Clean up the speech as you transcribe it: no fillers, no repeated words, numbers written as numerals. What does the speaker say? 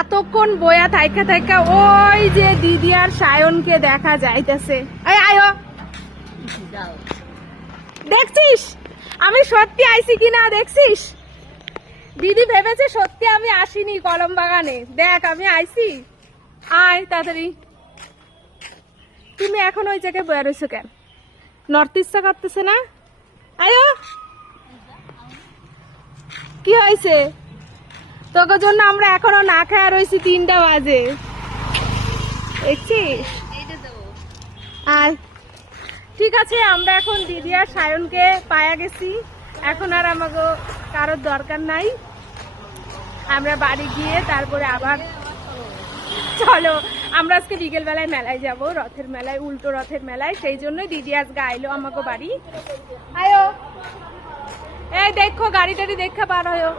এতক্ষণ বয়া থাইকা থাইকা ওই যে দিদি আর সায়নকে দেখা যাইতেছে। এই আয়ো, দেখছিস আমি সত্যি আইছি কিনা দেখছিস? দিদি ভেবেছে সত্যি আমি আসিনি কলম বাগানে, দেখ আমি আইছি। আয় তাড়াতাড়ি। তুমি এখন ওই জায়গায় বয়া রয়েছো কেন? নর্থ ইস্টটা করতেছে না? আয়ো, কি হয়েছে? তোকে জন্য আমরা এখনো না খাওয়া রয়েছি, 3টা বাজে, দেখছিস? আর ঠিক আছে, আমরা এখন দিদি আর সায়নকে পায়া গেছি, এখন আর আমাকে কারোর দরকার নাই। আমরা বাড়ি গিয়ে তারপরে আবার চলো, আমরা আজকে বিকেল বেলায় মেলায় যাব, রথের মেলায়, উল্টো রথের মেলায়। সেই জন্যই দিদি আজকে আইলো আমাকে বাড়ি। আয়ো, এই দেখো গাড়ি টাড়ি দেখে পার হয়ো।